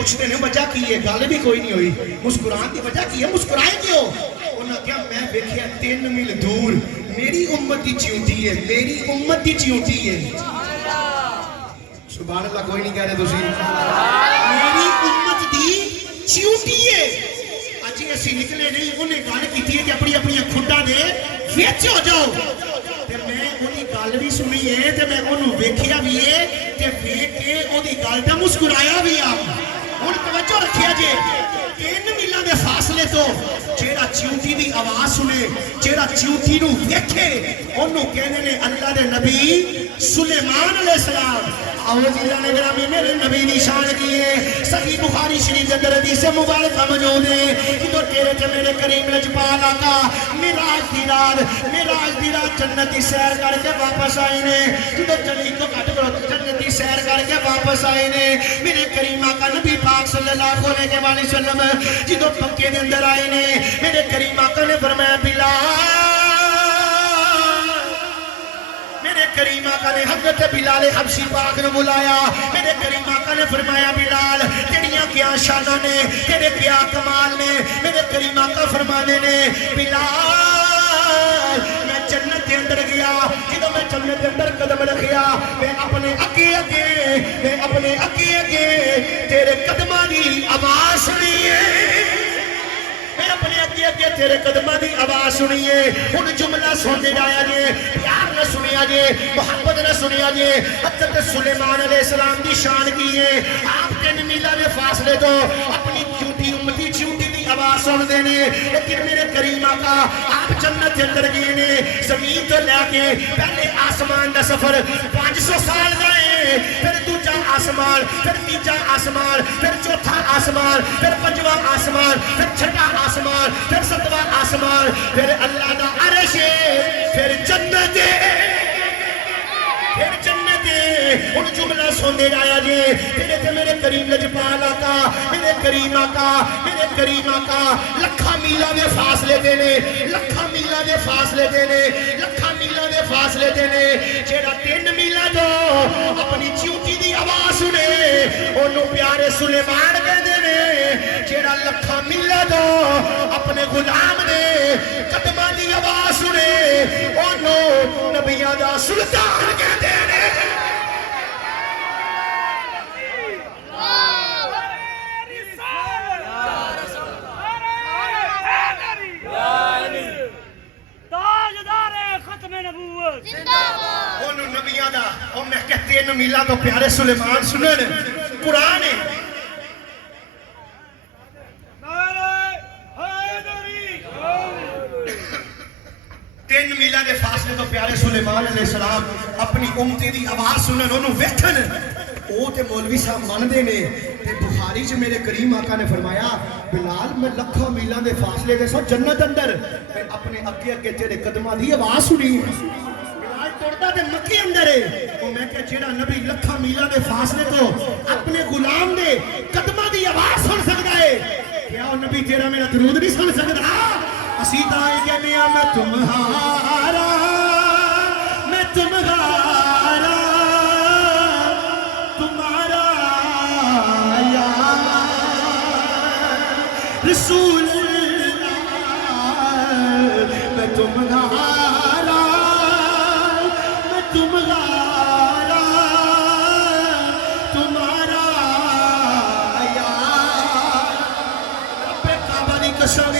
پوچھتے ہیں وجہ کی ہے، گل بھی کوئی نہیں ہوئی، مسکران کی وجہ کی ہے، مسکرائے کیوں؟ انہاں کیا میں دیکھیا 3 میل دور میری امت دی چیونٹی ہے، میری امت دی چیونٹی ہے، سبحان اللہ کوئی نہیں کہہ رہے تسی، میری امت دی چیونٹی ہے، اجی اسی نکلے نہیں، انہیں گل کیتی ہے کہ اپنی اپنی کھڈاں دے وچ ہو جاؤ، تے میں انہی گل بھی سنی ہے تے میں انہوں ویکھیا بھی ہے تے ویکھ کے اودی گل تے مسکرایا بھی آ، ہن توجہ رکھیا جے 3 میلاں دے فاصلے تو جیڑا چیونٹی دی آواز سنے، جیڑا چیونٹی نو ویکھے، انہوں کہنے نے اللہ دے نبی سلیمان علیہ السلام، اعوذ باللہ نے گرامی میرے نبی نشان کیے، صحیح بخاری شریف کے اندر حدیث مبارکہ موجود ہے کہ تو تیرے تے میرے کریم لجپال آقا معراج دی رات جنت دی سیر کر کے واپس آئے نے، جدو جنت کو کٹ کرو جنت دی سیر کر کے واپس آئے نے، میرے کریم آقا نبی پاک صلی اللہ علیہ وسلم جدو پکے دے اندر آئے نے، میرے کریم آقا نے فرمایا بلال، میرے کریم آقا نے حضرت بلال حبشی پاک نے بلایا، میرے کریم آقا نے فرمایا بلال تیریاں کیا شانہ نے، تیرے کیا کمال نے، میرے کریم آقا فرمانے نے بلال میں جنت کے اندر گیا، جدو میں جنت کے اندر قدم رکھیا، میں اپنے اگے تیرے قدمہ دی آواز سنیے، میں اپنے اگے تیرے قدمہ دی آواز سنیے، ان جملہ سننے جایا جے، پیار نہ سنیا جے، محبت نہ سنیا جے، حضرت سلیمان علیہ السلام دی شان کیے، آپ 3 میلہ میں فاصلے تو اپنی چونٹی امتی چونٹی دی آواز سن دینے، لیکن میرے کریم آقا آپ جنت کے اندر گئے نے، زمین تو لے کے پہلے آسمان دا سفر 500 سال گئے، پھر دوجا آسمان، پھر تیجا آسمان، پھر چوتھا آسمان، پھر 5واں آسمان، پھر 6واں آسمان، پھر 7واں آسمان، پھر اللہ دا عرش، پھر جنت، ان جملہ سوندے جایا جے، تیرے تے میرے کریم لجپال آقا، میرے کریم آقا لکھا میلہ دے فاصلے دینے، جیڑا 3 میلہ جو اپنی چیونٹی دی آواز سنے، انہوں پیارے سلیمان کہہ دینے، جیڑا لکھا میلہ جو اپنے غلام نے قدمہ دی آواز سنے، انہوں نبیہ دا سلطان کہہ دینے، انہوں نبیہ دا، اور میں کہتے ہیں میلہ تو پیارے سلیمان سنن، قرآن ہے، 3 میلہ دے فاصلے تو پیارے سلیمان علیہ السلام اپنی امتی دی آواز سنن، انہوں ویکھن، او تے مولوی صاحب ماندے نے، تے بخاری سے میرے کریم آقا نے فرمایا بلال میں لکھا میلہ دے فاصلے دے سو جنت اندر، میں اپنے اگے تیرے قدمہ دی آواز سنی، بلال توڑتا تے مکی اندر ہے، وہ میں کہ جیڑا نبی لکھا میلہ دے فاصلے تو اپنے غلام دے قدمہ دی آواز سن سکتا ہے، کیا وہ نبی تیرا میرا درود نہیں سن سکتا؟ اسیدہ آئے کہنے میں تمہارا یا رسول اللہ، میں تمہارا یا رب کعبہ دی قسم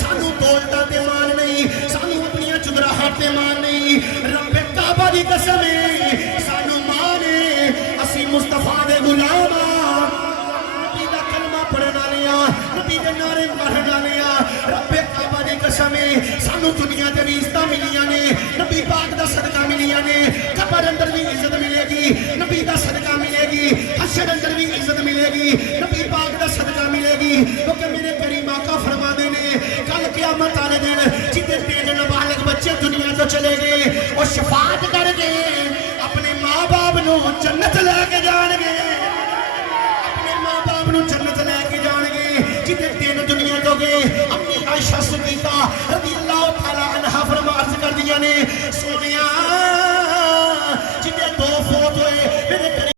سانو دولتاں تے مان نہیں، سانو اپنیاں چدراہاں تے مان نہیں، رب کعبہ دی قسم سانو مانے، اسی مصطفیٰ دے غلام، نبی دا کلمہ پڑھنا لیا، نبی دے نعرے مارنا لیا، رب کعبہ دی قسم سانو دنیا تے بھی عزت ملیاں نے، نبی پاک دا صدقہ ملیاں نے، قبر اندر بھی عزت ملے گی، نبی دا صدقہ ملے گی، حشر اندر بھی عزت ملے گی، نبی پاک دا صدقہ ملے گی، کیونکہ میرے کریم آقا فرما دینے کل قیامت والے دن جتنے 3 نابالغ بچے دنیا تو چلے گئے، وہ شفاعت کر کے اپنے ماں باپ نو جنت لے کے جان گے، اپنے ماں باپ نو جنت لے کے جان گے، جتنے 3 دنیا تو گئے، اپنی عائشہ صدیقہ رضی اللہ تعالی عنہ فرما عرض کر دیا نے، سونیا